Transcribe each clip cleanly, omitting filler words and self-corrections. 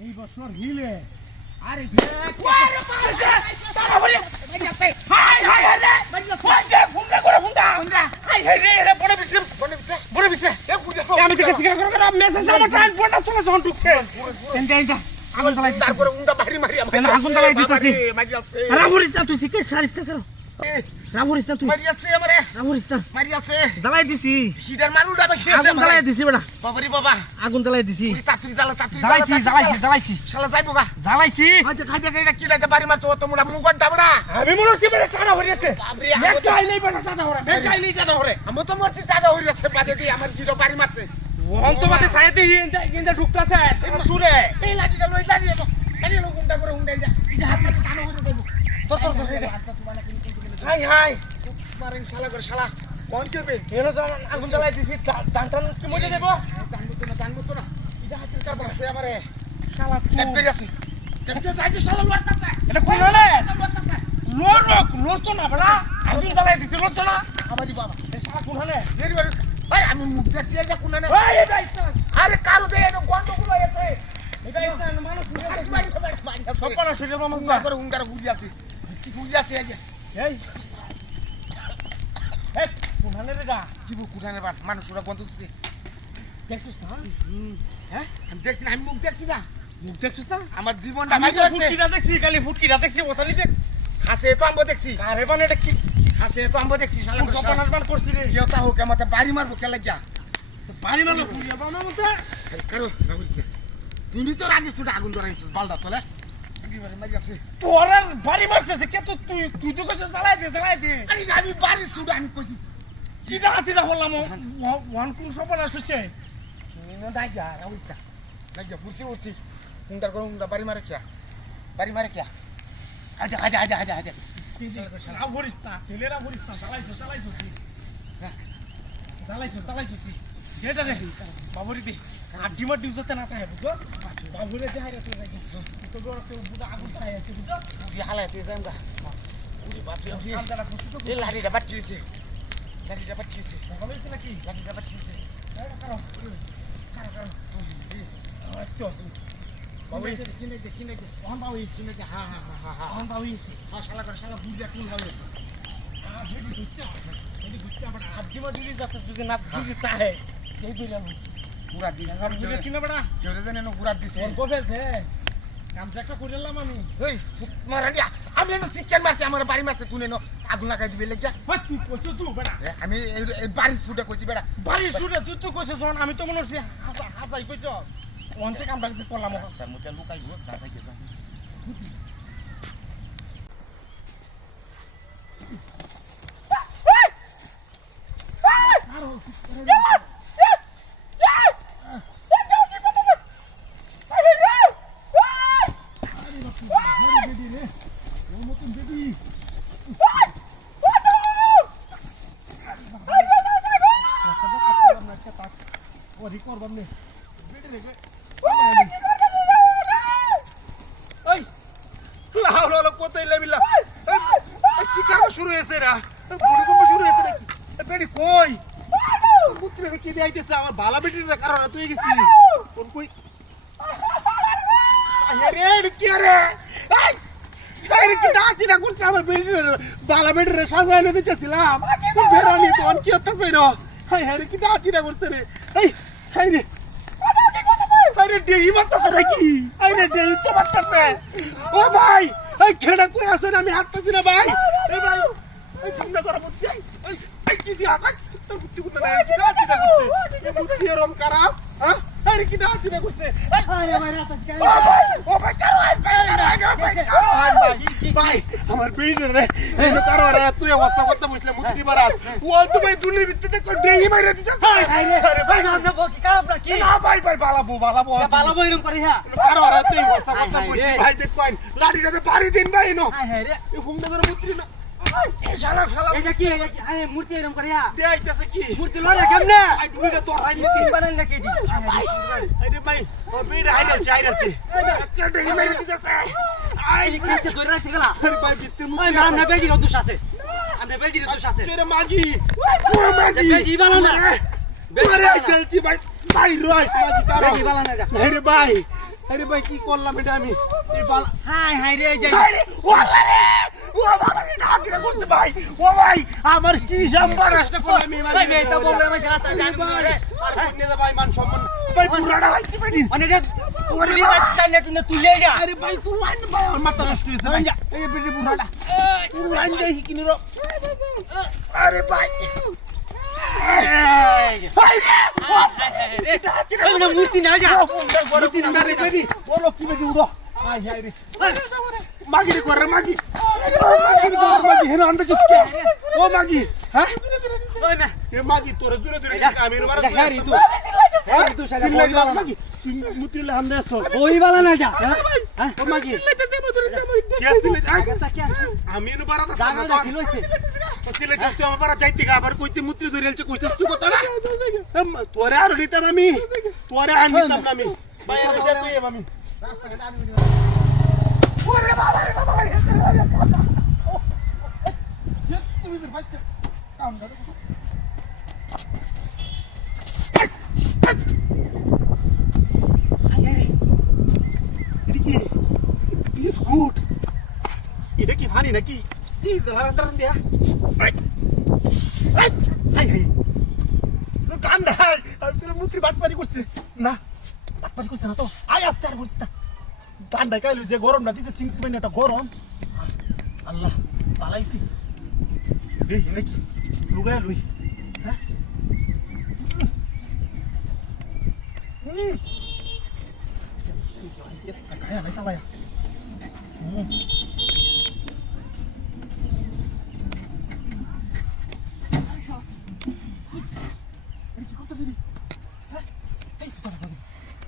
এই বছর হিলে আরে আগুন জ্বালাই দিতেছি তুই শিখে সারিস না করো রামুরিস না তুই মারিয়াছে আমারে রামুরিস না মারিয়াছে জ্বালাই দিছি হিটার মানুটা খেয়েছে আগুন জ্বালাই দিছি বেটা বাবারি বাবা আগুন জ্বালাই দিছি তাড়াতাড়ি জ্বালাইছি শালা যাইবো গা জ্বালাইছি খাইতে খাইতে এটা কি লাইতে বাড়ি মারছো তো মুড়া মুখ গন্ডা বড়া আমি মনে হচ্ছে বেটা টানা হয়ে গেছে বাবরে মেকাইলেই বেটা টানা হরে মেকাইলেই টানা হরে আমি তো মরছি দাদা হই গেছে বাদে দি আমার গিরো বাড়ি মারছে ওহন তো মাতে সাইতে ইন্দা ঢুকতাছে সুরে এই লাঠিটা লই দাঁড়িয়ে তো দাঁড়িয়ে লোক গুন্ডা করে হুন্ডাই যা এটা হাত মারতে টানা হই দেবো তোর হাই হাই মারেন শালা করে শালা কোন করবে এনো যখন আগুন জ্বালাই দিছি টান টান কি মজা দেব জানবো তো না এটা হাতের কার বলছে আমারে শালা একদম আছে কেমনে যাইছে শালা লড়তাছে এটা কোন হলে লড়তাছে লোর তো না বেটা আগুন জ্বালাই দিছি লোর তো না আমাদি বাবা এই শালা কোন হলে দেরি বাড়ি ভাই আমি মুখ দেখছি এটা কোন না ওই এটা ইস্তা আরে কারো দে এটা গন্ডগোল হয়েছে এটা ইস্তা মানুষ সপনা শরীর মামস না করে হুন্ডার গুলি আছে গুলি আছে আগে এই এই কোন হলে রে গা জীব কুঠানে বাট মানুষ ওরা বন্ধ হচ্ছে দেখছিস না হ্যাঁ আমি দেখছি না আমি মুখ দেখছি না মুখ দেখছিস না আমার জীবনটা আমি ভাই তো ফুটকিটা দেখছি খালি ফুটকিটা দেখছি ওখানে দেখ হাসে তো আমবো দেখছি আরে বান এটা কি হাসে তো আমবো দেখছি শালা সপনার বান করছি রে কেউ তা হোক আমাকে বাড়ি মারবো কে লাগিয়া পানি মারলো পুড়িয়া পাও না মতে কারো তুমি তো আগে ছোট আগুন ধরাইছিস বালদা তোলে একেবারে মারি আছে তোর বাড়ি মারছে কে তো তুই তো কইছ জ্বালাই দে আরে আমি বাড়ি ছোট আমি কইছি কিটা হাতিটা হলাম ওয়ান কোন সপনা শুছে নিনো দাইগা রাউলটা দাইগা পুরছি হুন্ডার করে হুন্ডা বাড়ি মারে কিয়া আজা না ভরিস না তেলেরা ভরিস না জ্বালাইছো যেটা রে বাবুরি দে আড্ডি মাড্ডি উজতে না তাই বুঝছস বাবুরে যে হাইরা তুই নাকি তো গরতে বুদা আগুন তাই আছে বুঝছস পুরি হালাতে যামগা পুরি বাপরে কামদারা খুশি তো এই লাড়িটা বাচ্চিছে ভালো হইছে নাকি লাড়িটা বাচ্চিছে কারো আচ্ছা বাবু কিনে দে ওহন বাবু হইছে কিনে দে হা ওহন বাবু হইছে শালা করে শালা বুড়িয়া টুল হয়ে এডি গুচ্চা বড় আড্ডি মাড্ডি যাতে যদি না দিতে তাহে এই দিলাম পুরা 2000 বুঝে চিনা বড়া কেউ রে জানে না পুরা দিছে ওর গোফেছে কাম একটা কইলাম আমি এই মারানিয়া আমি এনো চিকেন মারছি আমার বাড়ি মারছে তুই এনো আগুন লাগাই দিবি লাগিয়া হয় তুই কইছ তুই বড়া আমি এই বাড়ি ছুটে কইছি বেটা বাড়ি শুনে তুই তো কইছ যখন আমি তো মনে হচ্ছে হাজাই কইছ ওনছে কাম রাখছি করলাম রাস্তার মধ্যে লুকাই গো দাদা গেছে শুরু হয়েছে না ভূমিকম্প শুরু হয়েছে নাকি বেড়ি কই পুত্রে কি দিয়েছে আমার বালা বেটির কারণ তুই গেছিস কোন কই আরে কি রে আরে কি ডাকি না করছিস আমার বেটির বালা বেটির সাজাইলে দিতেছিলাম বেরানি তো কি হচ্ছে না আরে কি ডাকি না করছিস রে রে আরে দেই মারতাছে নাকি আরে দেই তো মারতাছে ও ভাই এই খেড়া কই আছেন আমি হাঁটতেছি না ভাই এই ভাই এই সামনে করা বুঝছি এই কি দিয়া কই তোর বুদ্ধি কোন না কি ডাকি না করছে এই বুদ্ধি রং খারাপ হ্যাঁ আরে কি ডাকি না করছে আরে ভাই রাত কে ও ভাই কারো ভাই আমার বেইন রে এই কারো রে তুই অবস্থা করতে বসলে বুদ্ধি মারাস ও তুমি দুনির ভিতরে কো দেই মাইরা দিছ আরে ভাই আমরা বকি খারাপ নাকি না ভাই বালাবো এরকম করি হ্যাঁ কারো রে তুই অবস্থা করতে বসলি ভাই দেখ কইন লাড়িটাতে পারি দিন ভাই নো হ্যাঁ রে এই হুমদা করে বুদ্ধি না এই শালা এটা কি আরে মূর্তি এরকম করিয়া দে আইতাছে কি মূর্তি লরে কেমনে আই দুইটা তোর রাই নিতি বানাই না কেজি আরে ভাই ও বিড়া আইরাছে একটা দেই মেরে দিতেছে আই কি কইরা ছিলা আরে ভাই ভিতর মুই নাম না বেজির দোষ আছে আমরা বেজির দোষ আছে রে মাগি ও মাগি বেজি বানানা আরে চলছি ভাই ভাই রইস মাগি কারো বেজি বানানা রে ভাই আরে ভাই কি করলাম এটা আমি এই বালা হাই হাই রে যাই আরে ওয়াল্লা রে ও বাবা কি ডাক দিরা করছে ভাই ও ভাই আমার কি সম্মান আসলে করলাম আমি ভাই ভাই তা বললে আমি রাস্তা জানি রে আর কোনে দা ভাই মান সম্মান ভাই পুরাটা ভাইছি ভাই মানে রে ওরে টাইনে তুই তুলে যা আরে ভাই তুই লাইন ভাই আমার মাথা নষ্ট হইছে ভাই এই বিড়ি পুরাটা তুই লাইন দেই কিনি রো আরে ভাই মূর্তি না যা বলো কি বেটি উড়ো আয় হায় রে মাগি রে করে মাগি মাগি হেন আন্দা চুসকে ও মাগি হ্যাঁ ওই না এ মাগি তোরে জুরে ধরে আমি এর মারা হ্যাঁ ঋতু হ্যাঁ ঋতু সারা বই বালা মাগি তুই মুতিলে হামদে আসো বই বালা না যা হ্যাঁ ও মাগি কে সিলে আমি এর মারা দা জায়গাটা ছিল হইছে সিলে তুই আমার পারা যাইতে গা আবার কইতে মুত্রি ধরেলছে কইছস তুই কথা না তোরে আর নিতাম আমি তোরে আর নিতাম না আমি বাইরে যা তুই আমি ওরে বাবা রে বাবা তুমি তো বাচ্চা কাম করো আরে এদিকে বিস্কুট এটা কি ফানি নাকি কি জালারাটার দিয়া আই আই আই আই তো কান্দা আমি তোর মুত্রি বাটপারি করছে না বাটপারি করছে না তো আই আস্তে আর করছিস না কান্দা কাইলো যে গরম না দিছে সিংসি মানে একটা গরম আল্লাহ পালাইছি এই নাকি লুগায় লুই হ্যাঁ খায়া নাই সালায়া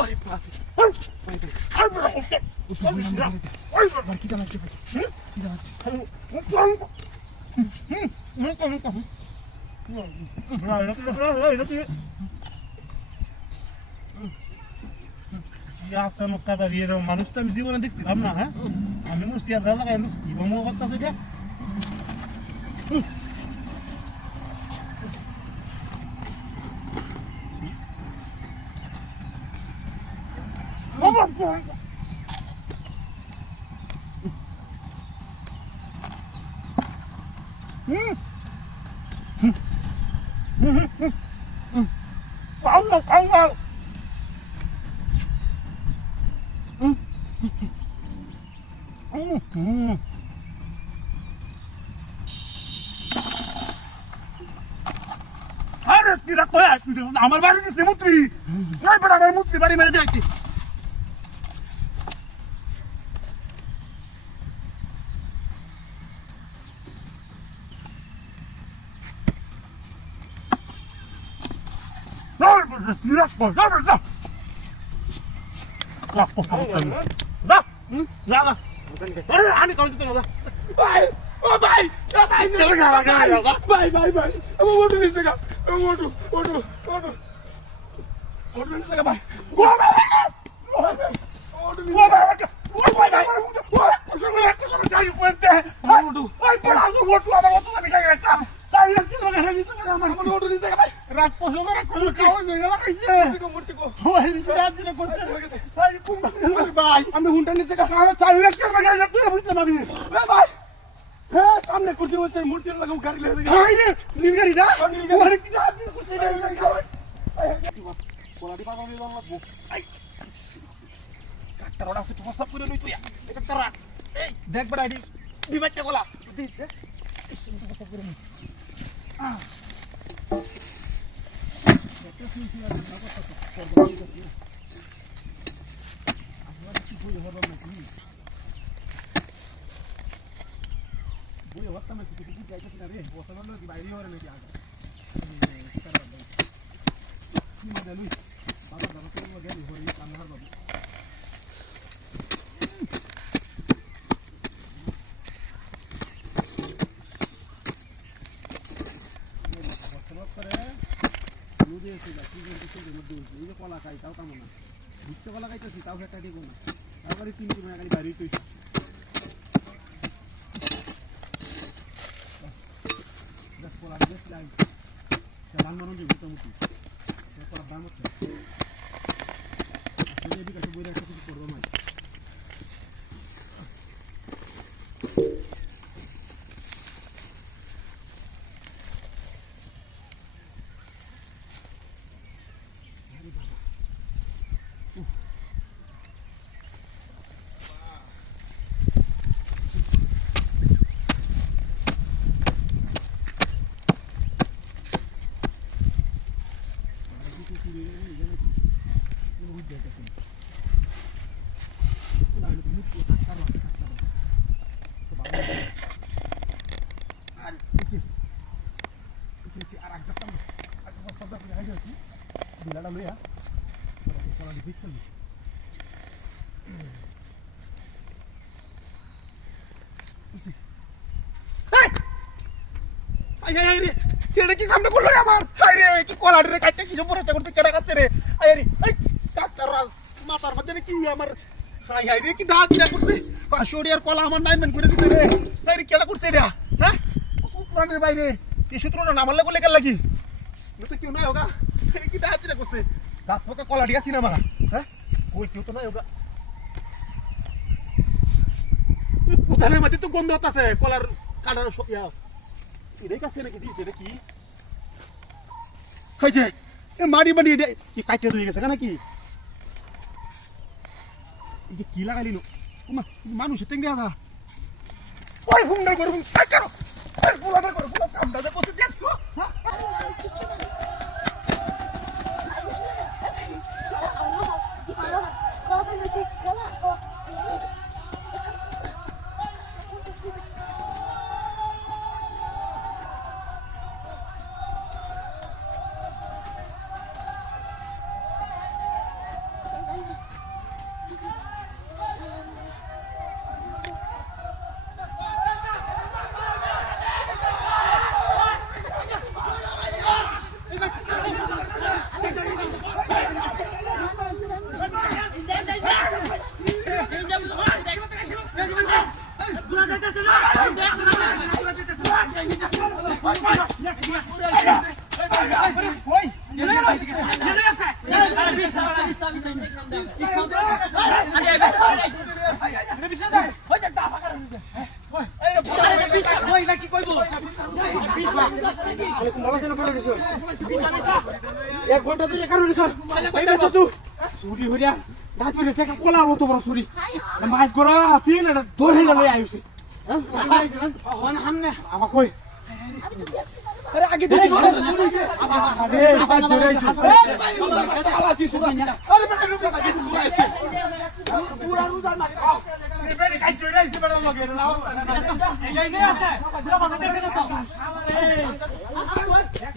Oi, padre. Ai, meu Deus. Ai, vai que dá mais tempo. Que dá mais tempo. মানুষ তো আমি জীবনে দেখছিলাম না হ্যাঁ আমি মুসিয়ার লাগাই কিভাবে করতেছে এটা আমার বাড়ি দিচ্ছে মুত্রি আমার মুত্রি বাড়ি মেরে দেখছি আমি হুন্টা নিচে চাই সামনে করতে বসে মূর্তি লাগাও গাড়ি লেগে রে নীল গাড়ি না ওরে কি হাত দিয়ে করতে কোলাটি পাতা দিয়ে লাগবো আই কাটটা ওটা আছে প্রস্তাব করে লই তুই এটা তোরা এই দেখ বড় আইডি বিমাটটা গোলা দিছে প্রস্তাব করে নি Voy a botar más que te quita que te vez, vos hablando de baile ahora me queda. Sí, me da Luis. Vamos a ver cómo gani hori amar babu. বসবাস করে নদী এসে যাচ্ছে কিন্তু মধ্যে এই যে কলা খাই তাও কামো না বুঝতে কলা খাইতেছি তাও একটা দিব না তারপরে 3 দিন গাড়ি বাইরে তুই Por a vez lá. Se lá não onde eu tô muito. É para dar muito. এটা কি কামটা করলো রে আমার? হাই রে কি কলার রে কাটতে কি জবর করতে কেডা কাটছে রে? হাই রে এই ডাক্তার মাথার মধ্যে কি আমার হাই হাই রে কি ডাক দিয়া করছে? পাশোড়িয়ার কলা আমার নাইনমেন্ট করে দিছে রে। হাই রে কেডা করছে এটা? হ্যাঁ? পুরানের বাইরে কি সূত্রটা নামালে বলে কেন লাগি? আমি তো কেউ নাই হোগা। হাই রে কি ডাক দিয়া করছে? গাছ পাকা কলা দিয়া সিনা মারা। হ্যাঁ? কই কেউ তো নাই হোগা। উধারের মধ্যে তো গন্ধ হতাছে কলার কাটার ইয়া এটাই কাছে নাকি দিয়েছে এটা কি হয়েছে মারি মারি এটা কি কাটতে হয়ে গেছে নাকি কি লাগালি মানুষের টেঙ্গে আদা ওই হুন্ডা করে পোলাটা করে পোলা কামটা বসে দেখছো এক ঘন্টা ধরে কারণ চুরি হইয়া ডাক ফিরেছে কলার মতো বড় চুরি মাছ গড়া আসিল এটা ধরে লই আইছে আমার কই আরে আগে ধরে চুরি আরে আবার ধরে আইছে আরে বেটা লুকা গেছে সুরাইছে পুরা রোজা না বেটা কাই ধরে আইছে বেটা লগে না এই নেই আছে পুরা বাজা দেখে না তো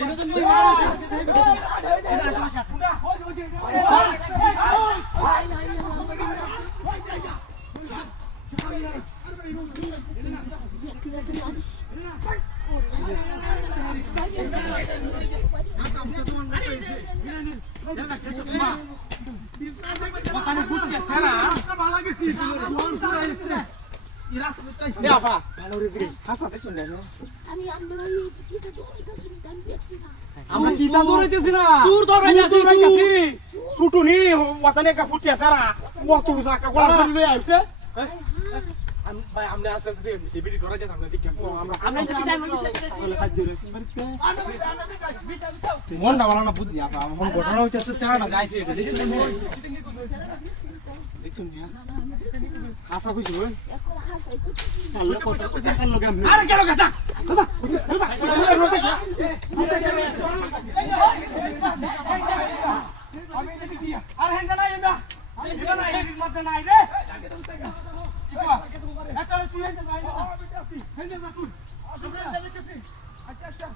এটা তো মই এটা আশেপাশে আছে আমরা গীতা দৌড়াইতেছি না চুর দৌড়াইতেছি ছুটুনি ওখানে একটা ফুটে সারা কত জায়গা গোলা করে লই আইছে ভাই আমরা আসলে এই ভিডিও ধরা যায় আমরা দেখি আমরা কি চাই মন না ভালো না বুঝি আপা আমার ঘটনা হইতেছে সারা যাইছে এটা দেখছুন না হাসা কইছো এখন হাসাই কইছো আল্লাহ কথা কইছে কাল লগে আমনে আরে কেন কথা কথা আমি দেখি কি আরে হেন না এমা এটা না এই মত নাই রে এটা তুই হেন যাই না হেন যা তুই আচ্ছা আচ্ছা